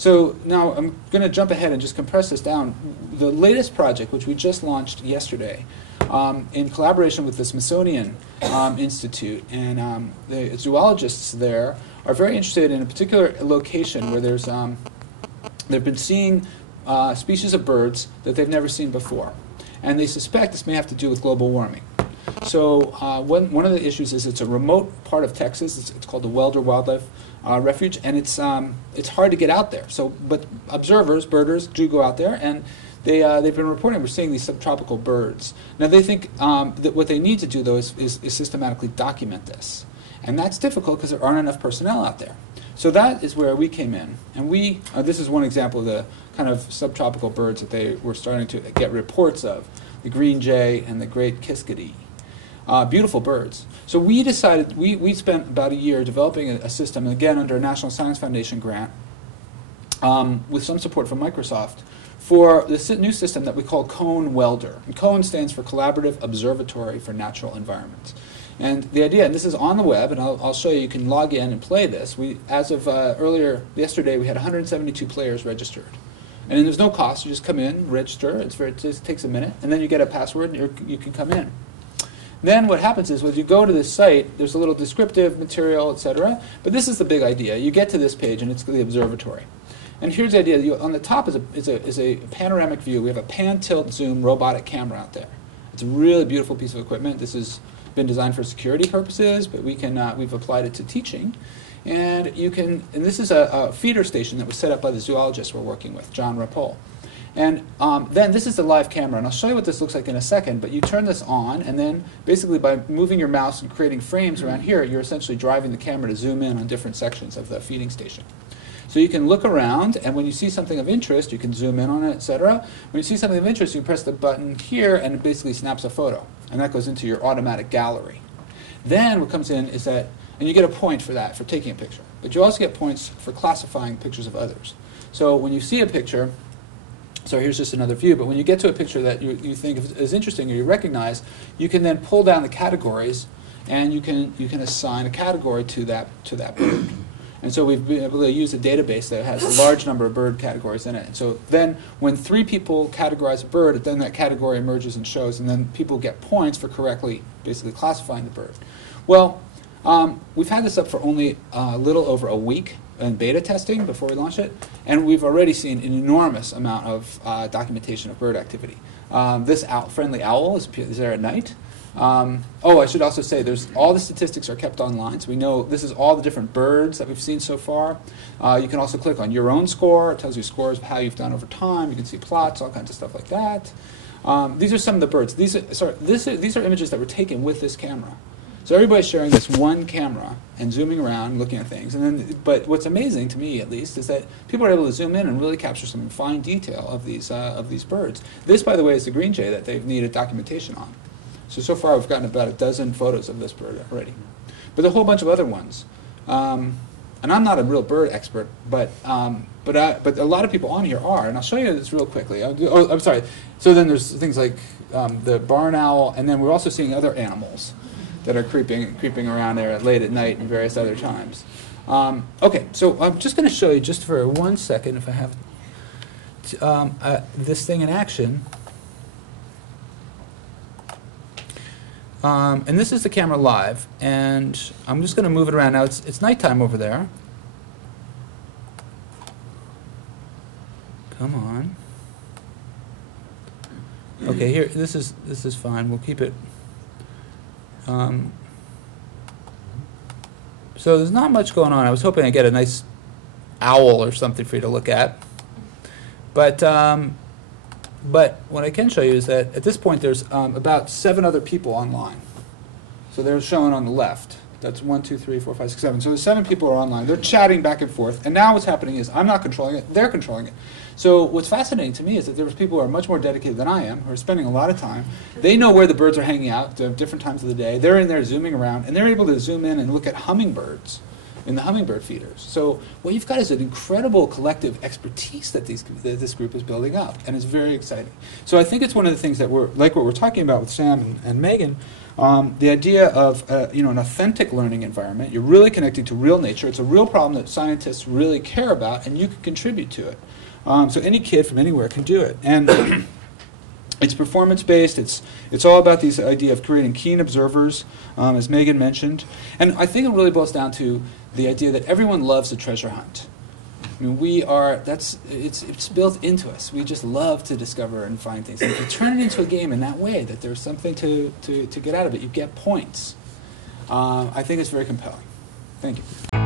So now I'm going to jump ahead and just compress this down. The latest project, which we just launched yesterday, in collaboration with the Smithsonian Institute, and the zoologists there are very interested in a particular location where there's they've been seeing species of birds that they've never seen before, and they suspect this may have to do with global warming. So one of the issues is it's a remote part of Texas. It's called the Welder Wildlife Refuge, and it's hard to get out there. So, but observers, birders, do go out there, and they've been reporting we're seeing these subtropical birds. Now they think that what they need to do though is systematically document this, and that's difficult because there aren't enough personnel out there. So that is where we came in, and this is one example of the kind of subtropical birds that they were starting to get reports of, the green jay and the great kiskadee. Beautiful birds. So we decided, we spent about a year developing a system, again under a National Science Foundation grant, with some support from Microsoft, for this new system that we call Cone Welder. And Cone stands for Collaborative Observatory for Natural Environments. And the idea, and this is on the web, and I'll show you, you can log in and play this. As of yesterday, we had 172 players registered. And there's no cost, you just come in, register, it just takes a minute, and then you get a password and you can come in. Then what happens is when you go to this site, there's a little descriptive material, etc. But this is the big idea. You get to this page, and it's the observatory. And here's the idea. On the top is a panoramic view. We have a pan-tilt-zoom robotic camera out there. It's a really beautiful piece of equipment. This has been designed for security purposes, but we've applied it to teaching. And this is a feeder station that was set up by the zoologist we're working with, John Rapole. And then this is the live camera, and I'll show you what this looks like in a second, but you turn this on, and then basically by moving your mouse and creating frames around here, you're essentially driving the camera to zoom in on different sections of the feeding station. So you can look around, and when you see something of interest, you can zoom in on it, etc. When you see something of interest, you press the button here, and it basically snaps a photo, and that goes into your automatic gallery. Then what comes in is that, and you get a point for that, for taking a picture, but you also get points for classifying pictures of others. So when you see a picture, so here's just another view, but when you get to a picture that you think is interesting or you recognize, you can then pull down the categories, and you can assign a category to that bird. And so we've been able to use a database that has a large number of bird categories in it. And so then when 3 people categorize a bird, then that category emerges and shows, and then people get points for correctly basically classifying the bird. Well, we've had this up for only a little over a week in beta testing before we launch it, and we've already seen an enormous amount of documentation of bird activity. This friendly owl is there at night. I should also say all the statistics are kept online, so we know this is all the different birds that we've seen so far. You can also click on your own score. It tells you scores of how you've done over time. You can see plots, all kinds of stuff like that. These are some of the birds. These are images that were taken with this camera. So everybody's sharing this one camera and zooming around, looking at things. But what's amazing to me, at least, is that people are able to zoom in and really capture some fine detail of these birds. This, by the way, is the green jay that they've needed documentation on. So far, we've gotten about a dozen photos of this bird already, but a whole bunch of other ones. And I'm not a real bird expert, but a lot of people on here are, and I'll show you this real quickly. I'm sorry. So then there's things like the barn owl, and then we're also seeing other animals that are creeping around there late at night and various other times. Okay, so I'm just going to show you just for 1 second, if I have this thing in action. And this is the camera live, and I'm just going to move it around. Now it's nighttime over there. Come on. Okay, here this is fine. We'll keep it. So there's not much going on. I was hoping I'd get a nice owl or something for you to look at, but what I can show you is that at this point there's about 7 other people online. So they're shown on the left. That's 1, 2, 3, 4, 5, 6, 7. So the 7 people are online. They're chatting back and forth. And now what's happening is I'm not controlling it. They're controlling it. So what's fascinating to me is that there's people who are much more dedicated than I am, who are spending a lot of time. They know where the birds are hanging out at different times of the day. They're in there zooming around, and they're able to zoom in and look at hummingbirds in the hummingbird feeders. So what you've got is an incredible collective expertise that this group is building up, and it's very exciting. So I think it's one of the things that like what we're talking about with Sam and Megan, The idea of an authentic learning environment. You're really connecting to real nature. It's a real problem that scientists really care about, and you can contribute to it. So any kid from anywhere can do it. And it's performance-based. It's all about this idea of creating keen observers, as Megan mentioned. And I think it really boils down to the idea that everyone loves a treasure hunt. I mean, it's built into us. We just love to discover and find things. And if you turn it into a game in that way, that there's something to get out of it, you get points. I think it's very compelling. Thank you.